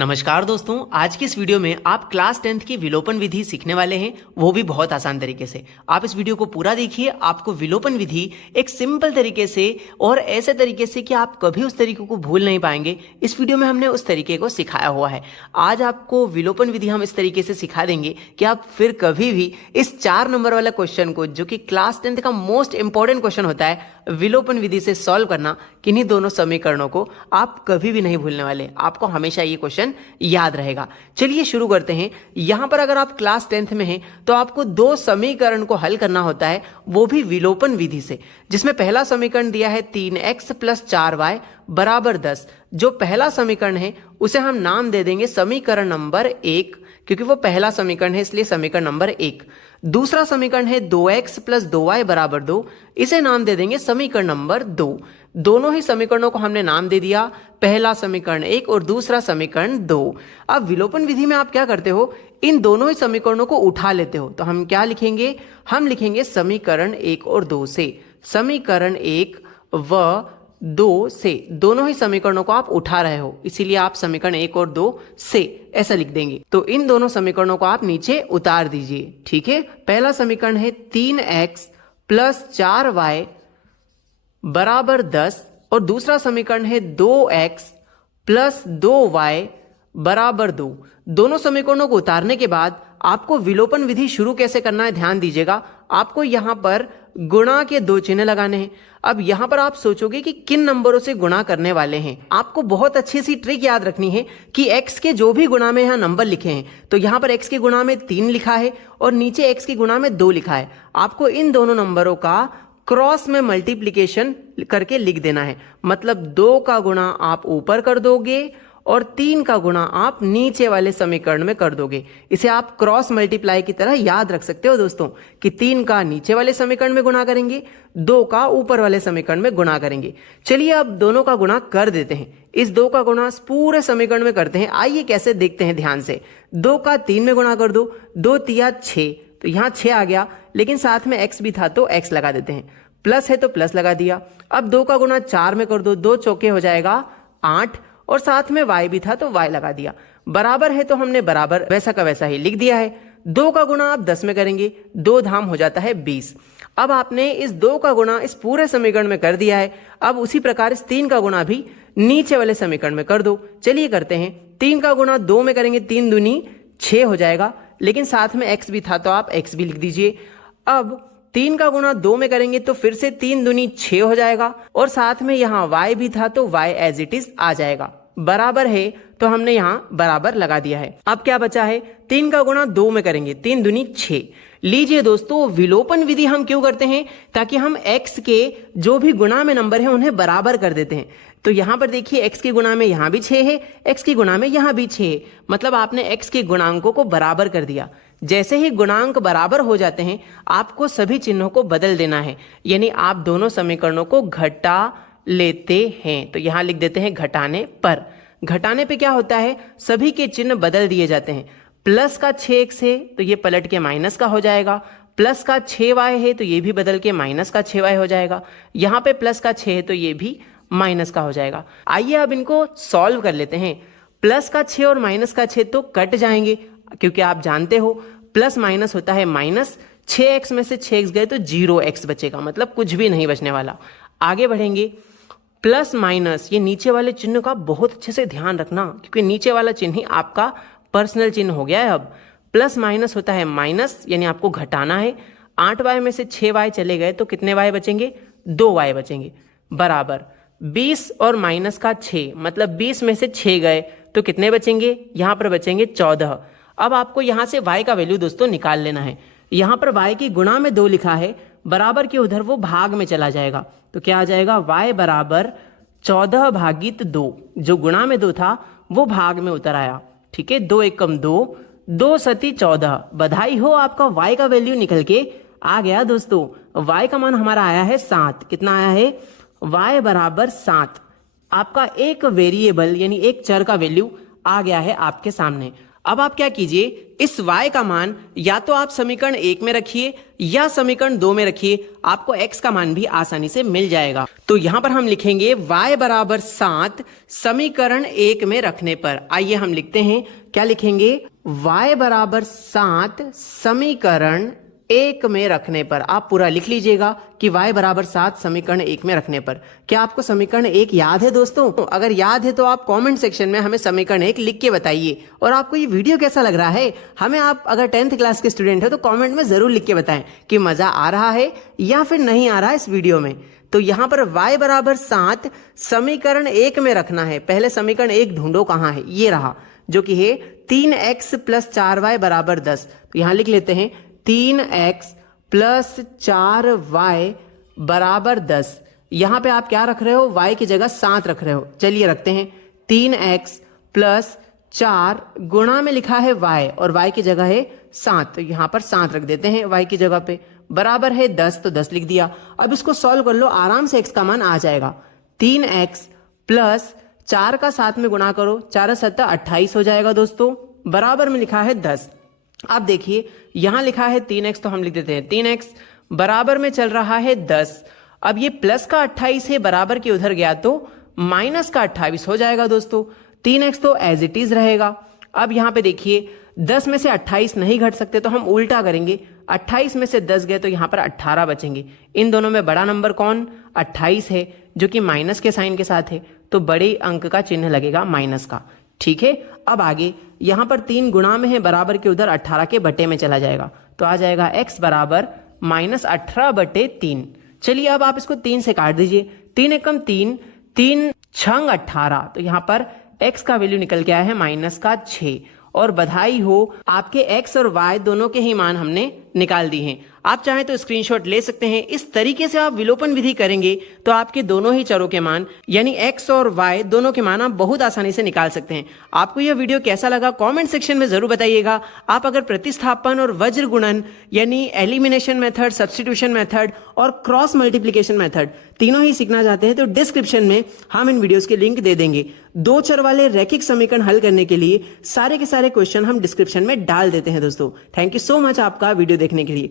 नमस्कार दोस्तों, आज की इस वीडियो में आप क्लास 10th की विलोपन विधि सीखने वाले हैं, वो भी बहुत आसान तरीके से। आप इस वीडियो को पूरा देखिए, आपको विलोपन विधि एक सिंपल तरीके से और ऐसे तरीके से कि आप कभी उस तरीके को भूल नहीं पाएंगे। इस वीडियो में हमने उस तरीके को सिखाया हुआ है। आज आपको विलोपन विधि हम इस तरीके से सिखा देंगे कि आप फिर कभी भी इस 4 नंबर वाला क्वेश्चन को, जो कि क्लास 10th का मोस्ट इंपॉर्टेंट क्वेश्चन होता है, विलोपन विधि से सॉल्व करना, किन्हीं दोनों समीकरणों को आप कभी भी नहीं भूलने वाले। आपको हमेशा ये क्वेश्चन याद रहेगा। चलिए शुरू करते हैं। यहां पर अगर आप क्लास 10th में हैं तो आपको 2 समीकरण को हल करना होता है, वो भी विलोपन विधि से, जिसमें पहला समीकरण दिया है 3x + 4y = 10। जो पहला समीकरण है उसे हम नाम दे देंगे समीकरण नंबर 1, क्योंकि वो पहला समीकरण है, इसलिए समीकरण नंबर 1। दूसरा समीकरण है 2x + 2y = 2, इसे नाम दे देंगे समीकरण नंबर 2। दोनों ही समीकरणों को हमने नाम दे दिया, पहला समीकरण 1 और दूसरा समीकरण 2। अब विलोपन विधि में आप क्या करते हो, इन दोनों ही समीकरणों को उठा लेते हो। तो हम क्या लिखेंगे, हम लिखेंगे समीकरण 1 और 2 से। समीकरण 1 व 2 से दोनों ही समीकरणों को आप उठा रहे हो, इसीलिए आप समीकरण 1 और 2 से ऐसा लिख देंगे। तो इन दोनों समीकरणों को आप नीचे उतार दीजिए। ठीक है, पहला समीकरण है 3x + 4y = 10 और दूसरा समीकरण है 2x + 2y = 2। दोनों समीकरणों को उतारने के बाद आपको विलोपन विधि शुरू कैसे करना है, ध्यान दीजिएगा। आपको यहां पर गुणा के 2 चिन्ह लगाने हैं। अब यहां पर आप सोचोगे कि किन नंबरों से गुणा करने वाले हैं। आपको बहुत अच्छी सी ट्रिक याद रखनी है कि x के जो भी गुणा में यहां नंबर लिखे हैं, तो यहां पर x के गुणा में 3 लिखा है और नीचे x के गुणा में 2 लिखा है। आपको इन दोनों नंबरों का क्रॉस में मल्टीप्लीकेशन करके लिख देना है। मतलब 2 का गुणा आप ऊपर कर दोगे और 3 का गुणा आप नीचे वाले समीकरण में कर दोगे। इसे आप क्रॉस मल्टीप्लाई की तरह याद रख सकते हो दोस्तों, कि 3 का नीचे वाले समीकरण में गुणा करेंगे, 2 का ऊपर वाले समीकरण में गुणा करेंगे। चलिए अब दोनों का गुणा कर देते हैं। इस 2 का गुणा पूरे समीकरण में करते हैं। आइए कैसे देखते हैं ध्यान से। 2 का 3 में गुणा कर दो, 2 तिया 6, तो यहां 6 आ गया, लेकिन साथ में x भी था तो x लगा देते हैं। प्लस है तो प्लस लगा दिया। अब 2 का गुणा 4 में कर दो, 2 चौके हो जाएगा 8, और साथ में y भी था तो y लगा दिया। बराबर है तो हमने बराबर वैसा का वैसा ही लिख दिया है। 2 का गुणा आप 10 में करेंगे, 2 धाम हो जाता है 20। अब आपने इस 2 का गुणा इस पूरे समीकरण में कर दिया है। अब उसी प्रकार इस 3 का गुणा भी नीचे वाले समीकरण में कर दो। चलिए करते हैं। 3 का गुणा 2 में करेंगे, 3 दूनी 6 हो जाएगा, लेकिन साथ में x भी था तो आप x भी लिख दीजिए। अब 3 का गुणा 2 में करेंगे तो फिर से 3 दूनी 6 हो जाएगा, और साथ में यहाँ y भी था तो y एज इट इज आ जाएगा। बराबर है तो हमने यहाँ बराबर लगा दिया है। अब क्या बचा है, 3 का गुणा 2 में करेंगे, 3 दूनी 6। लीजिए दोस्तों, विलोपन विधि हम क्यों करते हैं, ताकि हम x के जो भी गुणा में नंबर है उन्हें बराबर कर देते हैं। तो यहां पर देखिए, x के गुणा में यहां भी 6 है, x के गुणा में यहां भी 6 है, मतलब आपने x के गुणांकों को बराबर कर दिया। जैसे ही गुणांक बराबर हो जाते हैं, आपको सभी चिन्हों को बदल देना है, यानी आप दोनों समीकरणों को घटा लेते हैं। तो यहां लिख देते हैं घटाने पर। घटाने पे क्या होता है, सभी के चिन्ह बदल दिए जाते हैं। प्लस का 6x है तो ये पलट के माइनस का हो जाएगा, प्लस का 6y है तो ये भी बदल के माइनस का 6y हो जाएगा, यहाँ पे प्लस का 6 है तो ये भी माइनस का हो जाएगा। आइए अब इनको सॉल्व कर लेते हैं। प्लस का 6 और माइनस का 6 तो कट जाएंगे, क्योंकि आप जानते हो प्लस माइनस होता है माइनस। 6x में से 6x गए तो 0x बचेगा, मतलब कुछ भी नहीं बचने वाला। आगे बढ़ेंगे। प्लस माइनस, ये नीचे वाले चिन्ह का बहुत अच्छे से ध्यान रखना, क्योंकि नीचे वाला चिन्ह ही आपका पर्सनल चिन्ह हो गया है। अब प्लस माइनस होता है माइनस, यानी आपको घटाना है। 8y में से 6y चले गए तो कितने y बचेंगे, 2y बचेंगे। बराबर 20 और माइनस का 6, मतलब 20 में से 6 गए तो कितने बचेंगे, यहां पर बचेंगे 14। अब आपको यहां से y का वैल्यू दोस्तों निकाल लेना है। यहां पर y की गुणा में 2 लिखा है, बराबर के उधर वो भाग में चला जाएगा, तो क्या आ जाएगा, y = 14/2। जो गुणा में 2 था वो भाग में उतर आया। ठीक है, 2 एकम 2, 2 सती 14। बधाई हो, आपका y का वैल्यू निकल के आ गया दोस्तों। y का मान हमारा आया है 7। कितना आया है, y = 7। आपका एक वेरिएबल यानी एक चर का वैल्यू आ गया है आपके सामने। अब आप क्या कीजिए, इस y का मान या तो आप समीकरण 1 में रखिए या समीकरण 2 में रखिए, आपको x का मान भी आसानी से मिल जाएगा। तो यहां पर हम लिखेंगे y बराबर 7 समीकरण 1 में रखने पर। आइए हम लिखते हैं, क्या लिखेंगे, y बराबर 7 समीकरण 1 में रखने पर। आप पूरा लिख लीजिएगा कि y बराबर 7 समीकरण 1 में रखने पर। क्या आपको समीकरण 1 याद है दोस्तों? अगर याद है तो आप कमेंट सेक्शन में हमें समीकरण 1 लिख के बताइए। और आपको ये वीडियो कैसा लग रहा है, हमें आप अगर 10th क्लास के स्टूडेंट है तो कमेंट में जरूर लिख के बताएं कि मजा आ रहा है या फिर नहीं आ रहा है इस वीडियो में। तो यहां पर y बराबर 7 समीकरण 1 में रखना है। पहले समीकरण 1 ढूंढो, कहां है, ये रहा, जो कि है 3x + 4y बराबर 10। तो यहां लिख लेते हैं 3x + 4y बराबर 10। यहां पे आप क्या रख रहे हो, y की जगह 7 रख रहे हो। चलिए रखते हैं 3x + 4 गुणा में लिखा है y और y की जगह है 7, तो यहां पर 7 रख देते हैं y की जगह पे, बराबर है 10, तो 10 लिख दिया। अब इसको सॉल्व कर लो, आराम से x का मान आ जाएगा। 3x + 4 का 7 में गुणा करो, 4 × 7 = 28 हो जाएगा दोस्तों, बराबर में लिखा है 10। अब देखिए यहां लिखा है 3x, तो हम लिख देते हैं 3x, बराबर में चल रहा है 10। अब ये प्लस का 28 है, बराबर के उधर गया तो माइनस का 28 हो जाएगा दोस्तों। 3x तो एज इट इज रहेगा। अब यहां पे देखिए 10 में से 28 नहीं घट सकते, तो हम उल्टा करेंगे, 28 में से 10 गए तो यहां पर 18 बचेंगे। इन दोनों में बड़ा नंबर कौन, 28 है, जो कि माइनस के साइन के साथ है, तो बड़े अंक का चिन्ह लगेगा माइनस का। ठीक है, अब आगे यहां पर 3 गुणा में है, बराबर के उधर 18 के बटे में चला जाएगा, तो आ जाएगा x बराबर -18/3। चलिए अब आप इसको 3 से काट दीजिए, 3 एकम 3, 3 छंग 18, तो यहां पर x का वैल्यू निकल के आया है -6। और बधाई हो, आपके x और y दोनों के ही मान हमने निकाल दी हैं। आप चाहें तो स्क्रीनशॉट ले सकते हैं। इस तरीके से आप विलोपन विधि करेंगे तो आपके दोनों ही चरों के मान यानी x और y दोनों के मान आप बहुत आसानी से निकाल सकते हैं। आपको यह वीडियो कैसा लगा कमेंट सेक्शन में जरूर बताइएगा। आप अगर प्रतिस्थापन और वज्र गुणन यानी एलिमिनेशन मेथड, सब्स्टिट्यूशन मेथड और क्रॉस मल्टीप्लीकेशन मेथड तीनों ही सीखना चाहते हैं तो डिस्क्रिप्शन में हम इन वीडियोस के लिंक दे देंगे। 2 चर वाले रैखिक समीकरण हल करने के लिए सारे के सारे क्वेश्चन हम डिस्क्रिप्शन में डाल देते हैं दोस्तों। थैंक यू सो मच आपका वीडियो देखने के लिए।